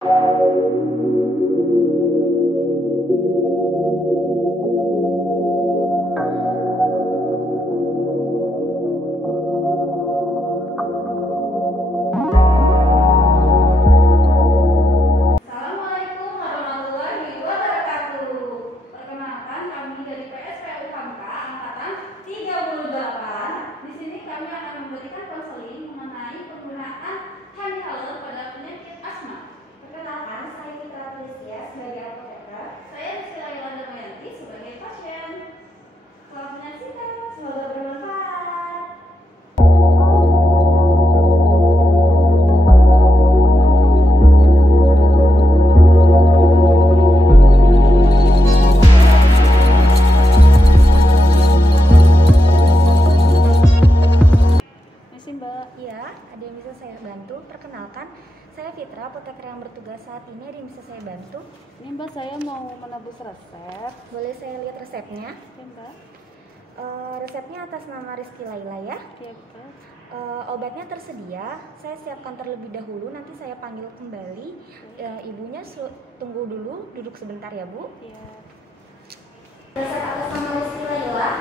Assalamualaikum warahmatullahi wabarakatuh. Perkenalkan, kami dari PSPU Hamka angkatan 38. Di sini kami akan memberikan konseling mengenai penggunaan hand inhaler pada penyakit asma. Perkenalkan, saya Fitra Felicia sebagai apoteker. Saya Rizky Laila Damayanti sebagai pasien. Selamat menyaksikan, semoga bermanfaat. Mbak. Iya, ada yang bisa saya bantu? Perkenalkan, saya Fitra, apoteker yang bertugas saat ini. Ada yang bisa saya bantu? Ini Mbak, saya mau menebus resep. Boleh saya lihat resepnya? Oke Mbak. Resepnya atas nama Rizky Laila ya. Iya Mbak. Obatnya tersedia. Saya siapkan terlebih dahulu. Nanti saya panggil kembali. Ibunya tunggu dulu, duduk sebentar ya Bu. Iya. Resep atas nama Rizky Laila.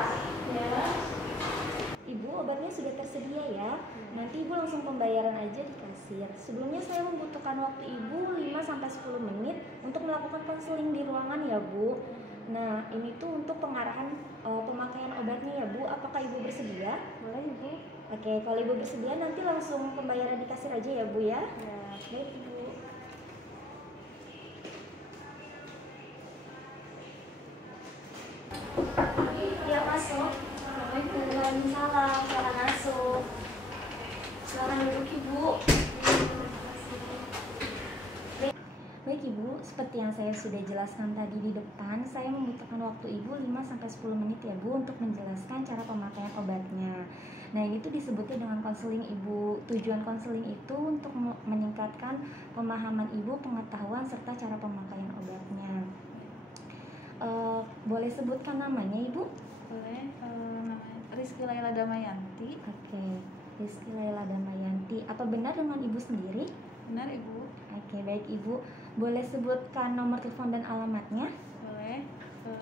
Ya. Ibu, obatnya sudah tersedia ya. Nanti Ibu langsung pembayaran aja di kasir. Sebelumnya saya membutuhkan waktu Ibu 5-10 menit untuk melakukan konseling di ruangan ya Bu. Nah, ini tuh untuk pengarahan pemakaian obatnya ya Bu. Apakah Ibu bersedia? Boleh Ibu. Oke, kalau Ibu bersedia nanti langsung pembayaran di kasir aja ya Bu ya. Ya. Baik Ibu. Iya masuk. Waalaikumsalam. Silakan masuk. Silakan duduk Ibu. Baik Ibu, seperti yang saya sudah jelaskan tadi di depan, saya membutuhkan waktu Ibu 5-10 menit ya Bu untuk menjelaskan cara pemakaian obatnya. Nah, ini tuh disebutnya dengan konseling Ibu. Tujuan konseling itu untuk meningkatkan pemahaman Ibu, pengetahuan serta cara pemakaian obatnya. Boleh sebutkan namanya Ibu? Boleh. Namanya Rizky Laila Damayanti. Oke, Rizky Laila Damayanti. Apa benar dengan Ibu sendiri? Benar Ibu. Oke, baik Ibu. Boleh sebutkan nomor telepon dan alamatnya? Boleh.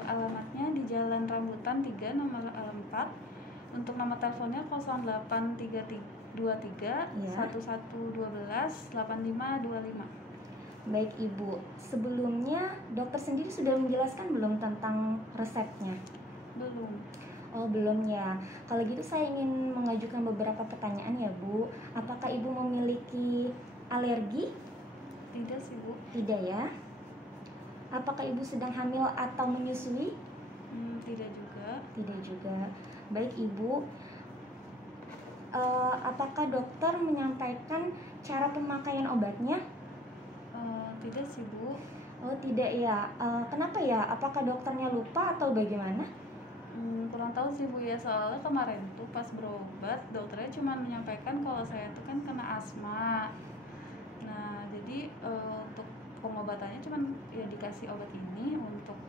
Alamatnya di Jalan Rambutan 3 nomor 4. Untuk nomor teleponnya 0823 Ya. 1112 8525. Baik Ibu, sebelumnya dokter sendiri sudah menjelaskan belum tentang resepnya? Belum. Oh belum ya. Kalau gitu saya ingin mengajukan beberapa pertanyaan ya Bu. Apakah Ibu memiliki alergi? Tidak sih Bu. Tidak ya. Apakah Ibu sedang hamil atau menyusui? Tidak juga. Tidak juga. Baik Ibu, apakah dokter menyampaikan cara pemakaian obatnya? Tidak sih Bu. Oh tidak ya. Kenapa ya? Apakah dokternya lupa atau bagaimana? Kurang tahu sih Bu ya, soalnya kemarin tuh pas berobat dokternya cuma menyampaikan kalau saya tuh kan kena asma. Nah jadi untuk pengobatannya cuma ya dikasih obat ini untuk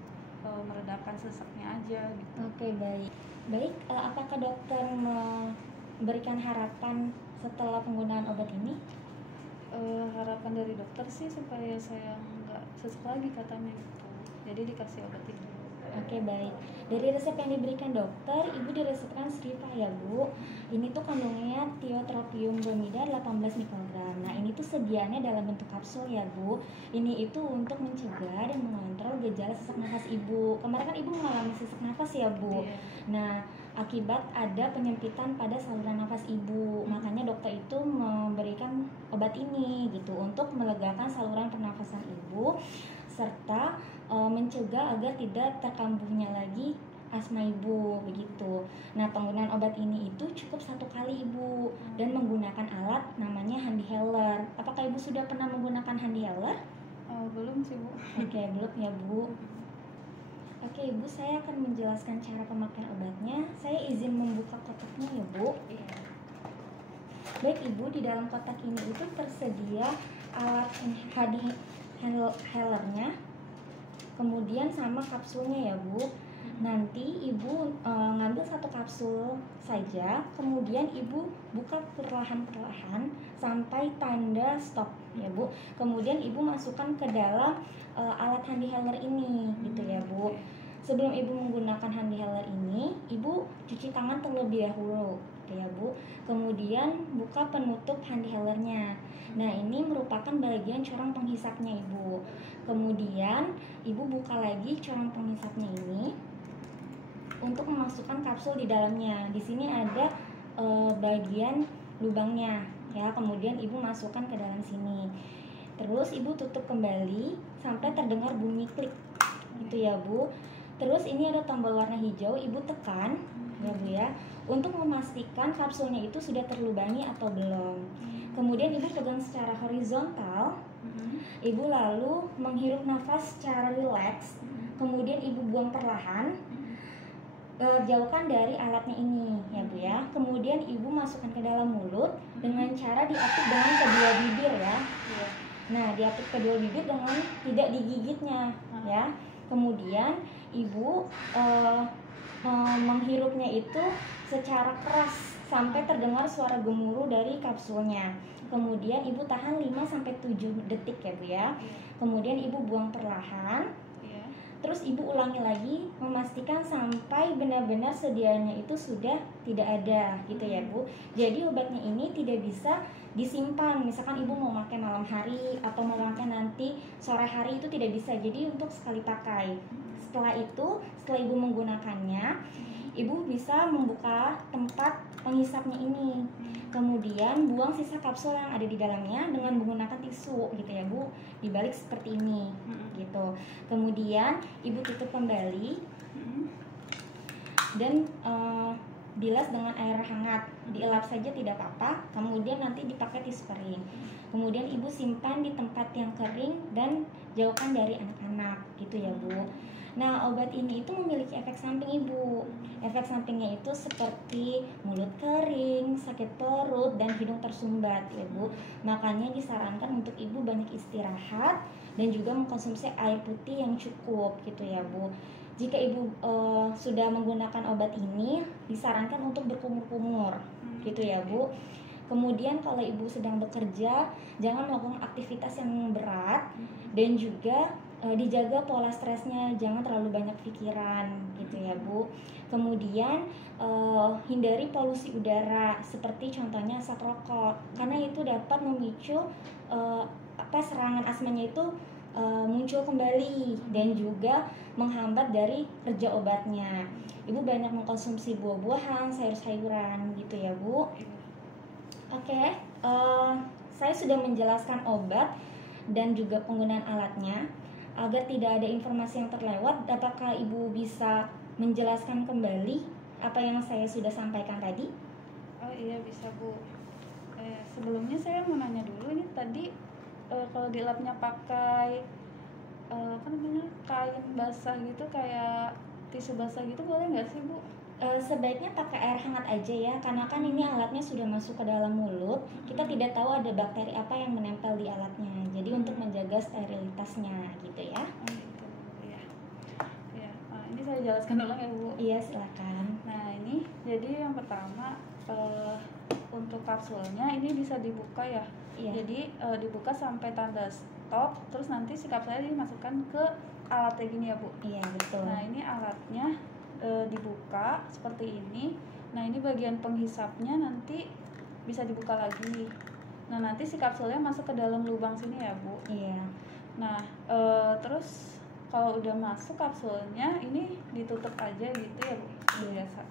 meredakan sesaknya aja gitu. Oke baik. Baik, apakah dokter memberikan harapan setelah penggunaan obat ini? Harapan dari dokter sih supaya saya nggak sesak lagi katanya gitu. Jadi dikasih obat itu. Oke baik. Dari resep yang diberikan dokter, Ibu diresepkan Strifa ya Bu. Ini tuh kandungannya tiotropium bromida 18 mikrogram. Nah ini tuh sediaannya dalam bentuk kapsul ya Bu. Ini itu untuk mencegah dan mengontrol gejala sesak nafas Ibu. Kemarin kan Ibu mengalami sesak nafas ya Bu. Iya. Nah akibat ada penyempitan pada saluran nafas Ibu. Makanya dokter itu memberikan obat ini gitu untuk melegakan saluran pernafasan Ibu serta mencegah agar tidak terkambuhnya lagi asma Ibu begitu. Nah penggunaan obat ini itu cukup 1 kali Ibu dan menggunakan alat namanya hand inhaler. Apakah Ibu sudah pernah menggunakan hand inhaler? Belum sih Bu. Oke belum ya Bu. Oke Ibu, saya akan menjelaskan cara pemakaian obatnya. Saya izin membuka kotaknya ya Bu. Iya. Baik Ibu, di dalam kotak ini itu tersedia alat hand inhalernya, kemudian sama kapsulnya ya Bu. Nanti Ibu ngambil 1 kapsul saja, kemudian Ibu buka perlahan-perlahan sampai tanda stop. ya Bu. Kemudian Ibu masukkan ke dalam alat HandiHaler ini gitu ya Bu. Sebelum Ibu menggunakan HandiHaler ini, Ibu cuci tangan terlebih dahulu gitu ya Bu. Kemudian buka penutup HandiHalernya. Nah, ini merupakan bagian corong penghisapnya Ibu. Kemudian Ibu buka lagi corong penghisapnya ini untuk memasukkan kapsul di dalamnya. Di sini ada bagian lubangnya ya. Kemudian Ibu masukkan ke dalam sini. Terus Ibu tutup kembali sampai terdengar bunyi klik gitu ya Bu. Terus ini ada tombol warna hijau, Ibu tekan ya Bu ya, untuk memastikan kapsulnya itu sudah terlubangi atau belum. Kemudian Ibu pegang secara horizontal. Ibu lalu menghirup nafas secara rileks. Kemudian Ibu buang perlahan. Jauhkan dari alatnya ini ya Bu ya. Kemudian Ibu masukkan ke dalam mulut dengan cara diapit dengan kedua bibir ya. Nah, diapit kedua bibir dengan tidak digigitnya ya. Kemudian Ibu menghirupnya itu secara keras sampai terdengar suara gemuruh dari kapsulnya. Kemudian Ibu tahan 5-7 detik ya Bu ya. Kemudian Ibu buang perlahan. Terus Ibu ulangi lagi, memastikan sampai benar-benar sedianya itu sudah tidak ada gitu ya Bu. Jadi obatnya ini tidak bisa disimpan. Misalkan Ibu mau pakai malam hari atau mau pakai nanti sore hari, itu tidak bisa. Jadi untuk sekali pakai. Setelah itu, setelah Ibu menggunakannya, Ibu bisa membuka tempat penghisapnya ini. Kemudian buang sisa kapsul yang ada di dalamnya dengan menggunakan tisu gitu ya Bu, dibalik seperti ini gitu. Kemudian Ibu tutup kembali dan bilas dengan air hangat, dielap saja tidak apa-apa. Kemudian nanti dipakai tisu kering. Kemudian Ibu simpan di tempat yang kering dan jauhkan dari anak-anak gitu ya Bu. Nah, obat ini itu memiliki efek samping Ibu. Efek sampingnya itu seperti mulut kering, sakit perut, dan hidung tersumbat ya Bu. Makanya disarankan untuk Ibu banyak istirahat dan juga mengkonsumsi air putih yang cukup gitu ya Bu. Jika Ibu sudah menggunakan obat ini, disarankan untuk berkumur-kumur gitu ya Bu. Kemudian kalau Ibu sedang bekerja, jangan melakukan aktivitas yang berat dan juga dijaga pola stresnya, jangan terlalu banyak pikiran gitu ya Bu. Kemudian hindari polusi udara seperti contohnya asap rokok, karena itu dapat memicu serangan asmanya itu muncul kembali dan juga menghambat dari kerja obatnya. Ibu banyak mengkonsumsi buah-buahan, sayur-sayuran gitu ya Bu. Oke, saya sudah menjelaskan obat dan juga penggunaan alatnya. Agar tidak ada informasi yang terlewat, apakah Ibu bisa menjelaskan kembali apa yang saya sudah sampaikan tadi? Oh iya, bisa Bu. Sebelumnya saya mau nanya dulu, ini tadi kalau di labnya pakai kain basah gitu, kayak tisu basah gitu, boleh nggak sih Bu? Sebaiknya pakai air hangat aja ya, karena kan ini alatnya sudah masuk ke dalam mulut. Kita tidak tahu ada bakteri apa yang menempel di alatnya. Jadi untuk menjaga sterilitasnya gitu ya. Oh gitu ya. Ya, ini saya jelaskan dulu ya Bu. Iya, silakan. Nah, ini jadi yang pertama untuk kapsulnya ini bisa dibuka ya. Iya. Jadi dibuka sampai tanda stop, terus nanti si kapsulnya dimasukkan ke alatnya gini ya Bu. Iya, betul. Nah, ini alatnya dibuka seperti ini. Nah, ini bagian penghisapnya nanti bisa dibuka lagi. Nah, nanti si kapsulnya masuk ke dalam lubang sini ya Bu. Iya. Nah, terus kalau udah masuk kapsulnya ini ditutup aja gitu ya Bu, biasa.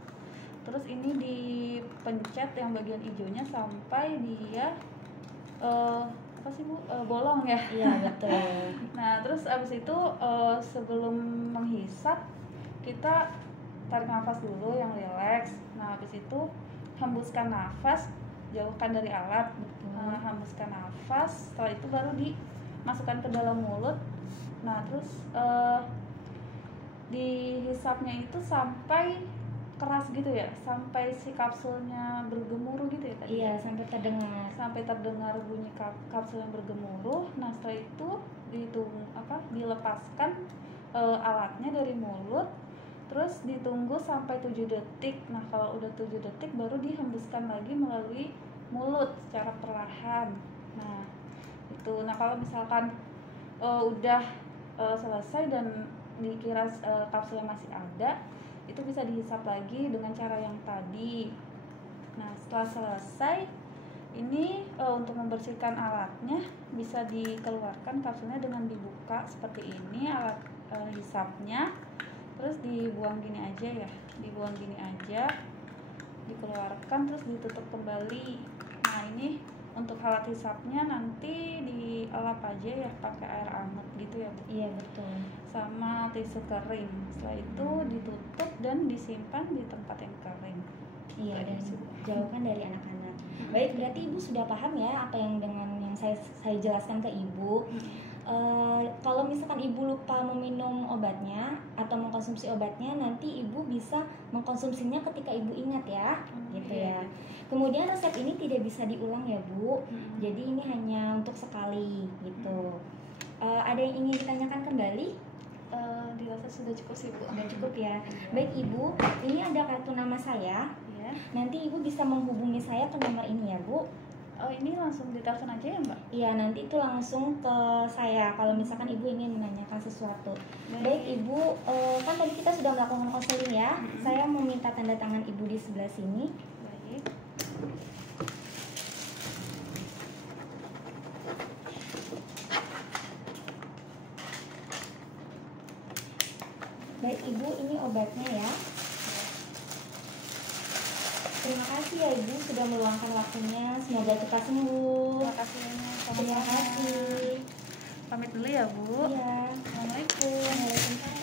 Terus ini dipencet yang bagian hijaunya sampai dia apa sih Bu, bolong ya. Iya, betul. Nah, terus abis itu sebelum menghisap kita tarik nafas dulu yang rileks. Nah, habis itu hembuskan nafas, jauhkan dari alat. Hembuskan nafas, setelah itu baru dimasukkan ke dalam mulut. Nah, terus dihisapnya itu sampai keras gitu ya, sampai si kapsulnya bergemuruh gitu ya tadi. Iya, sampai terdengar bunyi kapsul yang bergemuruh. Nah, setelah itu dilepaskan alatnya dari mulut. Terus ditunggu sampai 7 detik. Nah, kalau udah 7 detik baru dihembuskan lagi melalui mulut secara perlahan. Nah, itu gitu. Nah kalau misalkan udah selesai dan dikira kapsulnya masih ada, itu bisa dihisap lagi dengan cara yang tadi. Nah setelah selesai ini untuk membersihkan alatnya bisa dikeluarkan kapsulnya dengan dibuka seperti ini alat hisapnya, terus dibuang gini aja ya, dikeluarkan terus ditutup kembali. Nah ini untuk alat hisapnya nanti dielap aja ya pakai air hangat gitu ya Bu. Iya betul. Sama tisu kering. Setelah itu ditutup dan disimpan di tempat yang kering. Iya, dan jauhkan dari anak-anak. Baik, berarti Ibu sudah paham ya apa yang dengan yang saya jelaskan ke Ibu. Kalau misalkan Ibu lupa meminum obatnya atau mengkonsumsi obatnya, nanti Ibu bisa mengkonsumsinya ketika Ibu ingat ya, gitu ya. Kemudian resep ini tidak bisa diulang ya Bu. Jadi ini hanya untuk sekali gitu. Ada yang ingin ditanyakan kembali? Dirasa sudah cukup sih Bu. Sudah cukup ya. Baik Ibu, ini ada kartu nama saya. Ya. Nanti Ibu bisa menghubungi saya ke nomor ini ya Bu. Oh ini langsung ditelepon aja ya Mbak? Iya, nanti itu langsung ke saya kalau misalkan Ibu ingin menanyakan sesuatu. Baik Ibu, kan tadi kita sudah melakukan konseling ya. Saya meminta tanda tangan Ibu di sebelah sini. Baik. Baik Ibu, ini obatnya ya. Terima kasih ya Ibu sudah meluangkan waktunya. Semoga cepat sembuh. Terima kasih banyak. Terima kasih. Pamit dulu ya Bu. Iya. Assalamualaikum. Waalaikumsalam.